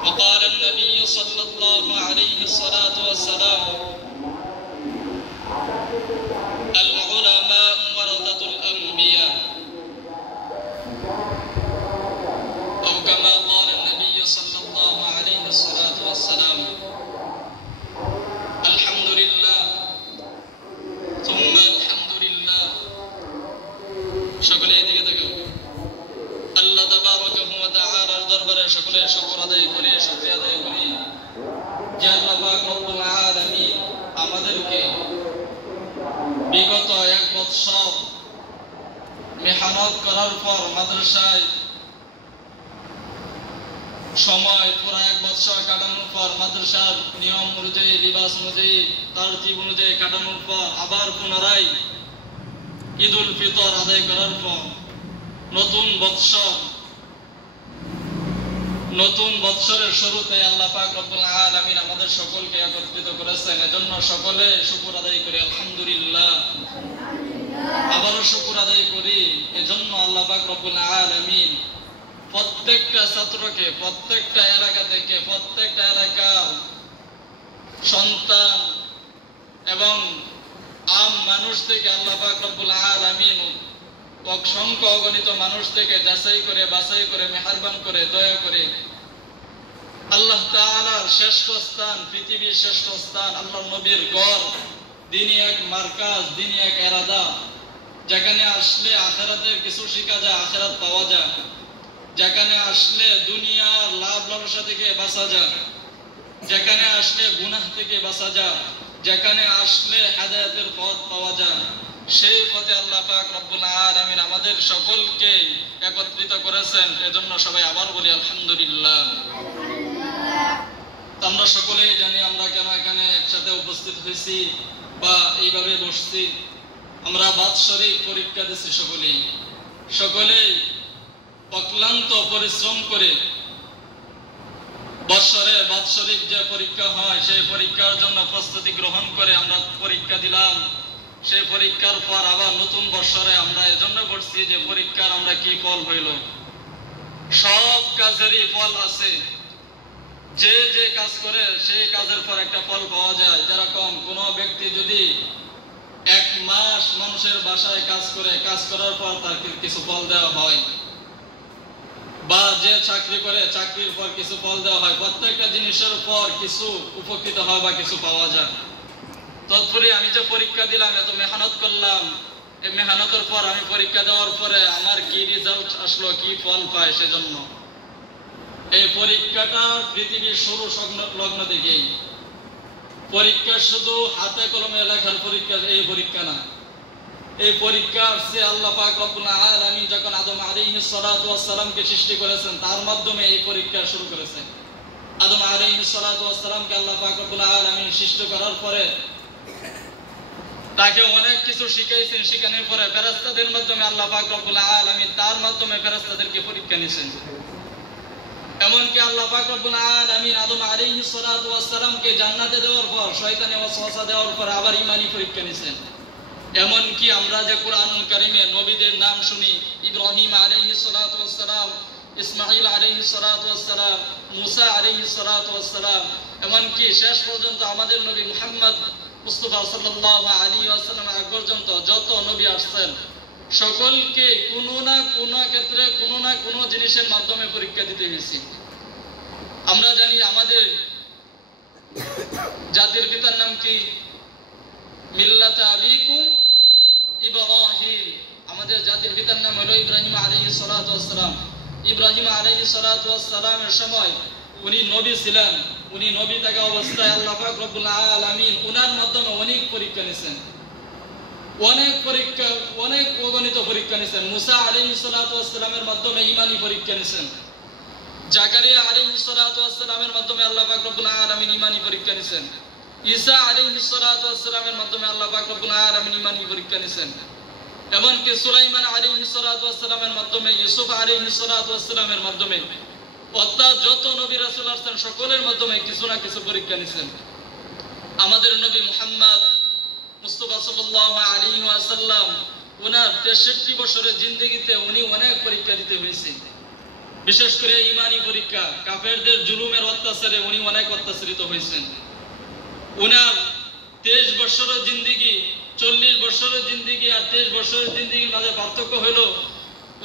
وقال النبي صلى الله عليه الصلاة والسلام العلماء ورثة الأنبياء أو كما قال النبي صلى الله عليه الصلاة والسلام الحمد لله ثم الحمد لله সকলে এদিকে দেখো আল্লাহ তাবারাকাহু ওয়া তাআলার দরবারে সকলে শুকর আদায় করি শুকরিয়া আদায় করি যে আল্লাহ পাক রব্বুল আলামিন আমাদেরকে বিগত এক বছর মেহনত করার পর মাদ্রাসায় সময় পুরা এক বছর কাটানোর পর মাদ্রাসার নিয়ম অনুযায়ী লিবাস অনুযায়ী তারতিব অনুযায়ী কাটানোর পর আবার পুনরায় ঈদুল ফিতর আদায় করার পর নতুন বৎসরের শুরুতে আল্লাহ পাক রব্বুল আলামিন আমাদের সকলকে একত্রিত করেছেন এজন্য সকলে শুকর আদায় করি আলহামদুলিল্লাহ আবারও শুকর আদায় করি এজন্য আল্লাহ পাক রব্বুল আলামিন প্রত্যেকটা ছাত্রকে প্রত্যেকটা এলাকা থেকে প্রত্যেকটা এলাকার সন্তান এবং আম মানুষ থেকে আল্লাহ পাক রব্বুল আলামিন অসংখ্য অগণিত মানুষ থেকে যাচাই করে বাছাই করে মেহেরবান করে দয়া করে আল্লাহ তাআলার শ্রেষ্ঠ স্থান পৃথিবীর শ্রেষ্ঠ স্থান আল্লাহর নবীর ঘর দ্বীনি এক মার্কাজ দ্বীনি এক এরাদা যেখানে আসলে আখিরাতের কিছু শেখা যায় আখিরাত পাওয়া যায় যেখানে আসলে দুনিয়ার লাভ লালসা থেকে বাঁচা যায় যেখানে আসলে গুনাহ থেকে বাঁচা যায় যেখানে আসলে হেদায়েতের পথ পাওয়া যায় সেই পথে আল্লাহ পাক রব্বুল আলামিন আমাদের সকলকে একত্রিত করেছেন এজন্য সবাই আবার বলি আলহামদুলিল্লাহ আমরা সকলেই জানি আমরা কেন এখানে একসাথে উপস্থিত হয়েছি বা এইভাবে বসছি আমরা বাৎসরিক পরীক্ষা দিচ্ছি সকলেই অক্লান্ত পরিশ্রম করে বৎসরে বাৎসরিক যে পরীক্ষা হয় সেই পরীক্ষার জন্য প্রস্তুতি গ্রহণ করে আমরা পরীক্ষা দিলাম সেই পরীক্ষার পর আবার নতুন বৎসরে আমরা এজন্য করছি যে পরীক্ষার আমরা কি ফল হইল সব কাজেরই ফল আছে যে যে কাজ করে সেই কাজের পর একটা ফল পাওয়া যায় যেরকম কোনো ব্যক্তি যদি এক মাস মানুষের বাসায় কাজ করে কাজ করার পর তার কিছু ফল দেওয়া হয় বা যে চাকরি করে চাকরির পর কিছু ফল দেওয়া হয় প্রত্যেকটা জিনিসের পর কিছু উপকৃত হয় বা কিছু পাওয়া যায় তৎপরে আমি যে পরীক্ষা দিলাম এত মেহনত করলাম এই মেহনতের পর আমি পরীক্ষা দেওয়ার পরে আমার কি রেজাল্ট আসলো কি ফল পায় সেজন্য এই পরীক্ষাটা পৃথিবীর শুরু লগ্ন থেকেই পরীক্ষা শুধু হাতে কলমে লেখার পরীক্ষা এই পরীক্ষা না এই পরীক্ষা আসছে আল্লাহ পাক রব্বুল আলামিন যখন আদম আলাইহিস সালাতু ওয়াস সালামকে সৃষ্টি করেছেন তার মাধ্যমে এই পরীক্ষা শুরু করেছেন আদম আলাইহিস সালাতু ওয়াস সালামকে আল্লাহ পাক রব্বুল আলামিন সৃষ্টি করার পরে তাকে অনেক কিছু শিখাইছেন শিখানোর পরে ফেরেশতাদের মাধ্যমে আল্লাহ পাক রব্বুল আলামিন তার মাধ্যমে ফেরেশতাদেরকে পরীক্ষা নিয়েছেন এমনকি আল্লাহ পাক রব্বুল আলামিন আদম আলাইহিস সালাতু ওয়াস সালামকে জান্নাতে দেওয়ার পর শয়তানে ওয়াসওয়াসা দেওয়ার পর আবার ঈমানি পরীক্ষা নিয়েছেন এমনকি আমরা যে কোরআনুল কারীমে নবীদের নাম শুনি ইব্রাহিম আলাইহিস সালাতু ওয়াস সালাম ইসমাঈল আলাইহিস সালাতু ওয়াস সালাম মুসা আলাইহিস সালাতু ওয়াস সালাম এমনকি শেষ পর্যন্ত আমাদের নবী মুহাম্মদ মুস্তাফা সাল্লাল্লাহু আলাইহি ওয়াসাল্লাম আগ পর্যন্ত যত নবী আসছেন সকলকে কোনো না কোনো ক্ষেত্রে কোনো না কোনো জিনিসের মাধ্যমে পরীক্ষা দিতে হয়েছে আমরা জানি আমাদের জাতির পিতার নাম কি মিল্লাতে আবিকুম ইব্রাহিম আমাদের জাতির পিতার নাম হলো ইব্রাহিম আলাইহিস সালাতু ওয়াস সালাম ইব্রাহিম আলাইহিস সালাতু ওয়াস সালামের সময় উনি নবী ছিলেন উনি নবী থাকা অবস্থায় আল্লাহ পাক রব্বুল আলামিন উনার মাধ্যমে অনেক পরীক্ষা নিয়েছেন অনেক অগণিত পরীক্ষা নিয়েছেন মুসা আলাইহিস সালাতু ওয়াস সালামের মাধ্যমে ঈমানি পরীক্ষা নিয়েছেন জাকারিয়া আলাইহিস সালাতু ওয়াস সালামের মাধ্যমে আল্লাহ পাক রব্বুল আলামিন ঈমানি পরীক্ষা নিয়েছেন ঈসা আলাইহিস সালাতু ওয়াস সালামের মাধ্যমে আল্লাহ পাক রব্বুল আলামিন ঈমানি পরীক্ষা নিয়েছেন এমনকি সুলাইমান আলাইহিস সালাতু ওয়াস সালামের মাধ্যমে ইউসুফ আলাইহিস সালাতু ওয়াস সালামের মাধ্যমে অর্থাৎ যত নবী রাসূল আসছেন সকলের মাধ্যমে কিছু না কিছু পরীক্ষা নিয়েছেন আমাদের নবী মুহাম্মদ মুস্তাফা সাল্লাল্লাহু আলাইহি ওয়াসাল্লাম ওনার 63 বছরের জিন্দেগিতে উনি অনেক পরীক্ষা দিতে হয়েছে বিশেষ করে ইমানি পরীক্ষা। কাফেরদের জুলুমের অত্যাচারে উনি অনেক অত্যাচারিত হয়েছেন। উনার 23 বছরের জিন্দিগি, 40 বছরের জিন্দিগি আর 23 বছরের জিন্দিগির মাঝে পার্থক্য হলো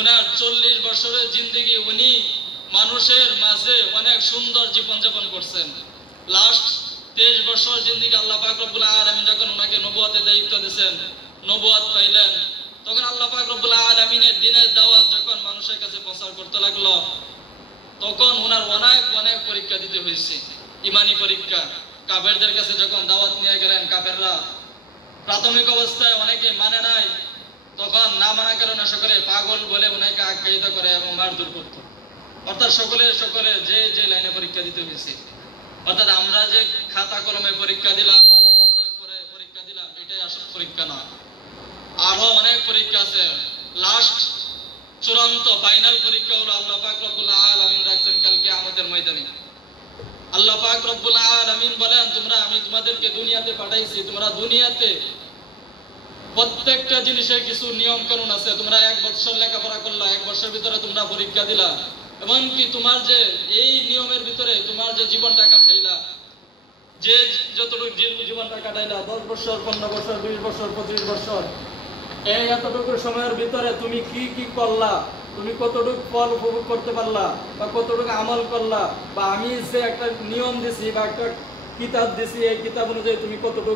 উনার 40 বছরের জিন্দিগি উনি মানুষের মাঝে অনেক সুন্দর জীবনযাপন করছেন। লাস্ট 23 বছর জিন্দিগি আল্লাহ পাক রব্বুল আলামিন যখন ওনাকে নবুয়তের দায়িত্ব দিয়েছেন, নবুয়ত পাইলেন, তখন আল্লাহ পাক রব্বুল আলামিনের দ্বীনের দাওয়াত যখন মানুষের কাছে প্রচার করতে লাগলো, তখন ওনার অনেক পরীক্ষা দিতে হয়েছে, ইমানি পরীক্ষা। কাফেরদের কাছে যখন দাওয়াত নিয়ে গেলেন, কাফেররা প্রাথমিক অবস্থায় অনেকে মানে নাই, তখন না মানার কারণে সকলে পাগল বলে ওনাকে আখ্যায়িত করে এবং মারধর করত। অর্থাৎ সকলে যে লাইনে পরীক্ষা দিতে হয়েছে। অর্থাৎ আমরা যে খাতা কলমে পরীক্ষা দিলাম বা লেখাপড়া করে পরীক্ষা দিলাম, এটাই আসল পরীক্ষা না। আরো অনেক পরীক্ষা আছে। লাস্ট চূড়ান্ত ফাইনাল পরীক্ষা হলো আল্লাহ পাক রব্বুল আলামিন রাখছেন কালকে আমাদের ময়দানে। আল্লাহ পাক রব্বুল আলামিন বলেন, আমি তোমাদেরকে দুনিয়াতে পাঠাইছি, তোমরা দুনিয়াতে প্রত্যেকটা জিনিসের কিছু নিয়ম কানুন আছে। তোমরা 1 বছর লেখাপড়া করলা, 1 বছরের ভিতরে তোমরা পরীক্ষা দিলা, এবং কি তোমার যে এই নিয়মের ভিতরে তোমার যে জীবনটা কাটাইলা, যে যতটুকু জীবনটা কাটাইলা, 10 বছর, 15 বছর, 20 বছর, 25 বছর, এই এতটুকু সময়ের ভিতরে তুমি কি করলা, তুমি কতটুকু ফল উপভোগ করতে পারলা বা কতটুকু আমল করলা, বা আমি যে একটা নিয়ম দিছি বা একটা কিতাব দিছি, এই কিতাব অনুযায়ী তুমি কতটুকু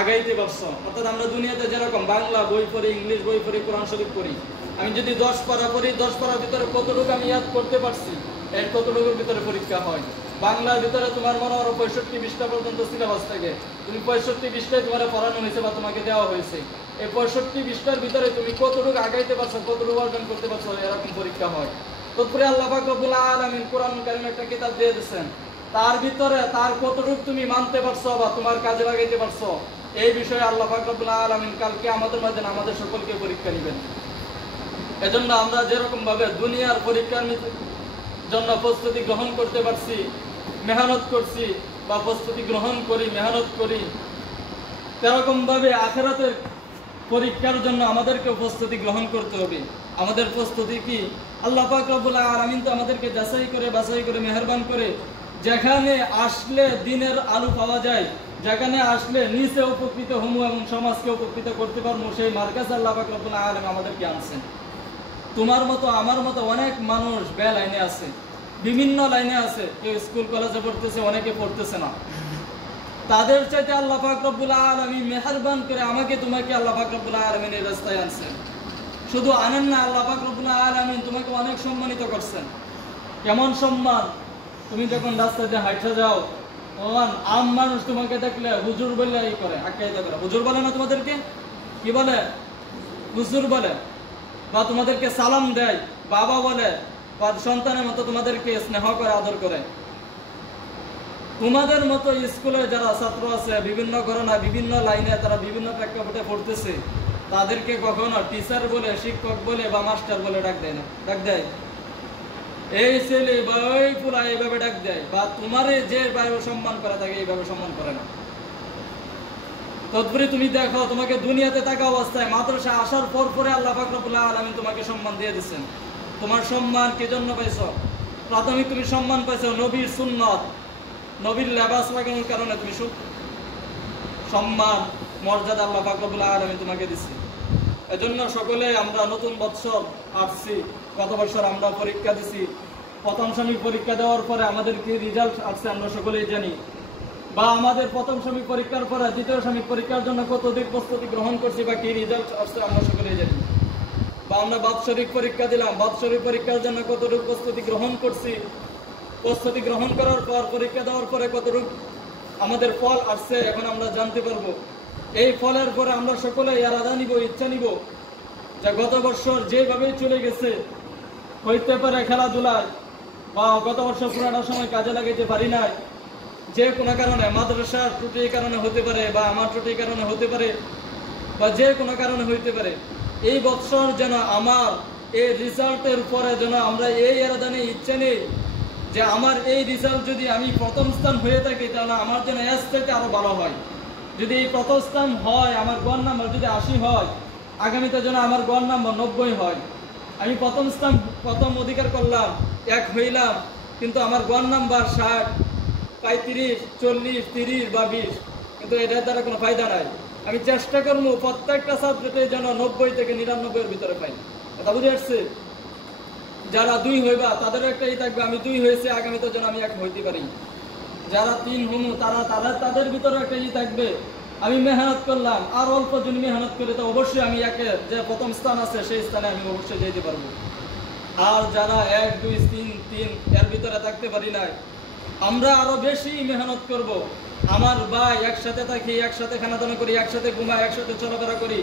আগাইতে পারছো। অর্থাৎ আমরা দুনিয়াতে যেরকম বাংলা বই পড়ি, ইংলিশ বই পড়ি, কোরআন শরীফ পড়ি, আমি যদি 10 পারা পড়ি, 10 পারার ভিতরে কতটুকু আমি ইয়াদ করতে পারছি, এর কতটুকুর ভিতরে পরীক্ষা হয়। বাংলার ভিতরে তোমার মনে হয় 65 পৃষ্ঠা পর্যন্ত সিলেবাস থাকে, তুমি 65 পৃষ্ঠায় তোমার পড়ানো হয়েছে বা তোমাকে দেওয়া হয়েছে, এই 65 পৃষ্ঠার ভিতরে তুমি কতটুকু আগাইতে পারছো, কতটুকু অর্জন করতে পারছো, এরকম পরীক্ষা হয়। তৎপরে আল্লাহ পাক রব্বুল আলামিন কোরআন কারীমে একটা কিতাব দিয়ে দিয়েছেন, তার ভিতরে তার কতটুকু তুমি মানতে পারছো বা তোমার কাজে লাগাইতে পারছো, এই বিষয়ে আল্লাহ পাক রব্বুল আলামিন কালকে আমাদের মাঝে আমাদের সকলকে পরীক্ষা নেবেন। এজন্য আমরা যেরকম ভাবে দুনিয়ার পরীক্ষার জন্য প্রস্তুতি গ্রহণ করতে পারছি, মেহনত করছি বা প্রস্তুতি গ্রহণ করি, মেহনত করি, সেরকম ভাবে আখিরাতের পরীক্ষার জন্য আমাদেরকে প্রস্তুতি গ্রহণ করতে হবে। আমাদের প্রস্তুতি কি? আল্লাহ পাক রব্বুল আলামিন তো আমাদেরকে যাচাই করে বাছাই করে মেহেরবান করে যেখানে আসলে দিনের আলো পাওয়া যায়, যেখানে আসলে নিচে উপকৃত হমু এবং সমাজকে উপকৃত করতে পারবো, সেই মার্কাজ আল্লাহ পাক রব্বুল আলামিন আমাদেরকে আনছেন। তোমার মতো আমার মতো অনেক মানুষ বে লাইনে আছে, বিভিন্ন লাইনে আছে, কেউ স্কুল কলেজে পড়তেছে, অনেকে পড়তেছে না। তাদের চাইতে আল্লাহ পাক রব্বুল আলামিন মেহেরবান করে আমাকে তোমাকে আল্লাহ পাক রব্বুল আলামিন এই রাস্তায় আনছেন। শুধু আনেন না, আল্লাহ পাক রব্বুল আলামিন তোমাকে অনেক সম্মানিত করছেন। কেমন সম্মান? তুমি যখন রাস্তাতে হাঁটা যাও, তখন আম মানুষ তোমাকে দেখলে হুজুর বলে ই করে, আখ্যায়িত করে। হুজুর বলে না তোমাদেরকে? কি বলে? হুজুর বলে, বা তোমাদেরকে সালাম দেয়, বাবা বলে, বা সন্তানের মতো তোমাদেরকে স্নেহ করে, আদর করে। তোমাদের মতো স্কুলে যারা ছাত্র আছে, বিভিন্ন ঘটনা, বিভিন্ন লাইনে, তারা বিভিন্ন প্রেক্ষাপটে পড়তেছে, তাদেরকে কখনো টিচার বলে, শিক্ষক বলে বা মাস্টার বলে ডাক দেয় না। ডাক দেয় এই ছেলে বা ওই পুরা, এইভাবে ডাক দেয়, বা তোমারে যেভাবে সম্মান করে থাকে এইভাবে সম্মান করে না। তৎপরে তুমি দেখো, তোমাকে দুনিয়াতে থাকা অবস্থায় মাদ্রাসা আসার পরে আল্লাহ পাক রব্বুল আলামিন তোমাকে সম্মান দিয়ে দিচ্ছেন। তোমার সম্মান কে জন্য পাইছো? প্রাথমিক তুমি সম্মান পাইছো নবীর সুন্নত, নবীর লেবাস লাগানোর কারণে তুমি সম্মান মর্যাদা আল্লাহ পাক রব্বুল আলামিন তোমাকে দিচ্ছে। এজন্য সকলে আমরা নতুন বৎসর আসছি, গত বছর আমরা পরীক্ষা দিছি, প্রথম সাময়িক পরীক্ষা দেওয়ার পরে আমাদের কি রেজাল্ট আসছে আমরা সকলেই জানি, বা আমাদের প্রথম সাময়িক পরীক্ষার পরে দ্বিতীয় সাময়িক পরীক্ষার জন্য কতদিন প্রস্তুতি গ্রহণ করছি বা কি রেজাল্ট আসছে আমরা সকলেই জানি, বা আমরা বাৎসরিক পরীক্ষা দিলাম, বাৎসরিক পরীক্ষার জন্য কতটুকু প্রস্তুতি গ্রহণ করছি, প্রস্তুতি গ্রহণ করার পর পরীক্ষা দেওয়ার পরে কতটুকু আমাদের ফল আসছে এখন আমরা জানতে পারবো। এই ফলের পরে আমরা সকলে ইরাদা নিব, ইচ্ছা নিব যে গত বছর যেভাবে চলে গেছে, হইতে পারে খেলাধুলায় বা গত বছর পুরাটা সময় কাজে লাগাইতে পারি নাই, যে কোনো কারণে মাদ্রাসার ত্রুটির কারণে হতে পারে বা আমার ত্রুটির কারণে হতে পারে বা যে কোনো কারণে হইতে পারে, এই বছর যেন আমার এই রেজাল্টের পরে যেন আমরা এই ইরাদা নিয়ে ইচ্ছা নেই যে আমার এই রেজাল্ট যদি আমি প্রথম স্থান হয়ে থাকি তাহলে আমার যেন এর থেকে আরো ভালো হয়। যদি এই প্রথম স্থান হয়, আমার গড় নাম্বার যদি 80 হয়, আগামীতে যেন আমার গড় নাম্বার 90 হয়। আমি প্রথম অধিকার করলাম, এক হইলাম, কিন্তু আমার গড় নাম্বার 60, 35, 40, 30 বা 20, কিন্তু এটার দ্বারা কোনো ফায়দা নাই। আমি চেষ্টা করবো প্রত্যেকটা সাবজেক্টে যেন 90 থেকে 99-এর ভিতরে পাই। কথা বুঝে আসছে? যারা 2 হইবা তাদের একটা থাকবে, আমি 2 হয়েছে, আগামীতে যেন আমি 1 হইতে পারি। যারা 3 হমু তাদের ভিতরে একটা থাকবে, আমি মেহনত করলাম, আর অল্প জন মেহনত করে তো অবশ্যই আমি যে প্রথম স্থান আছে সেই স্থানে আমি অবশ্যই যেতে পারবো। আর যারা 1, 2, 3 এর ভিতরে থাকতে পারি না, আমরা আরো বেশি মেহনত করব। আমার ভাই একসাথে থাকি, একসাথে খানাদানা করি, একসাথে ঘুমাই, একসাথে চলাফেরা করি,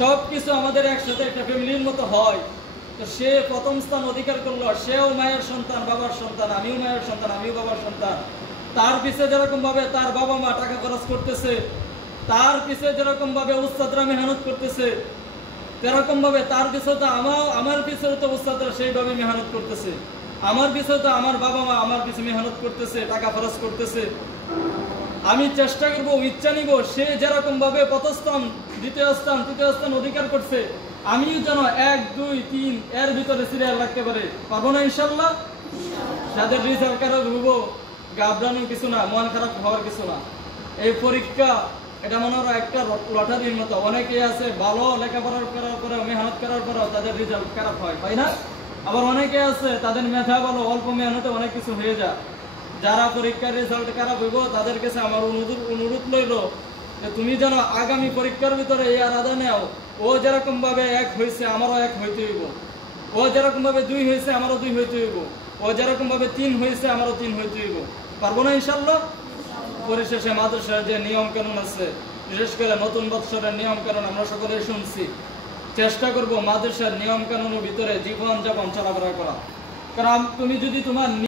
সবকিছু আমাদের একসাথে একটা ফ্যামিলির মতো হয়। তো সে প্রথম স্থান অধিকার করলো, সেও মায়ের সন্তান, বাবার সন্তান, আমিও মায়ের সন্তান, আমিও বাবার সন্তান। তার পিছে যেরকম ভাবে তার বাবা মা টাকা খরচ করতেছে, তার পিছে যেরকম ভাবে উস্তাদরা মেহনত করতেছে, সেরকম ভাবে তার পিছে তো আমার পিছে তো উস্তাদরা সেইভাবে মেহনত করতেছে। আমার পিছে তো আমার বাবা মা আমার পিছে মেহনত করতেছে, টাকা খরচ করতেছে। আমি চেষ্টা করবো, ইচ্ছা নিব, সে যেরকম ভাবে প্রথম স্থান, দ্বিতীয় স্থান, তৃতীয় স্থান অধিকার করছে, আমিও যেন 1, 2, 3 এর ভিতরে সিরিয়াল রাখতে পারে। পারবো না ইনশাল্লাহ? যাদের রেজাল্ট খারাপ হবো, ঘাবড়ানোর কিছু না, মন খারাপ হওয়ার কিছু না। এই পরীক্ষা এটা মনে হয় একটা লটারির মতো। অনেকেই আছে ভালো লেখাপড়া করার পরে, মেহনত করার পরেও তাদের রেজাল্ট খারাপ হয়, তাই না? আবার অনেকে আছে তাদের মেধা ভালো, অল্প মেহনতে অনেক কিছু হয়ে যায়। যারা পরীক্ষার রেজাল্ট খারাপ হইব তাদের কাছে আমার অনুরোধ রইল যে তুমি যেন আগামী পরীক্ষার ভিতরে এই আরাধা নেও। ও যেরকম ভাবে 1 হয়েছে, আমারও 1 হইতে হইব। ও যেরকম ভাবে 2 হয়েছে, আমারও 2 হইতে হইব। ও যেরকম ভাবে 3 হয়েছে, আমারও 3 হইতে হইব। পারবো না ইনশাল্লাহ? পরিশেষে মাদ্রাসার যে নিয়ম কানুন আছে, বিশেষ করে নতুন বৎসরের নিয়ম কানুন আমরা সকলে শুনছি। চেষ্টা করব মাদ্রাসার নিয়ম কানুনের ভিতরে জীবন যাপন চলাফেরা করা। কারণ তুমি যদি তোমার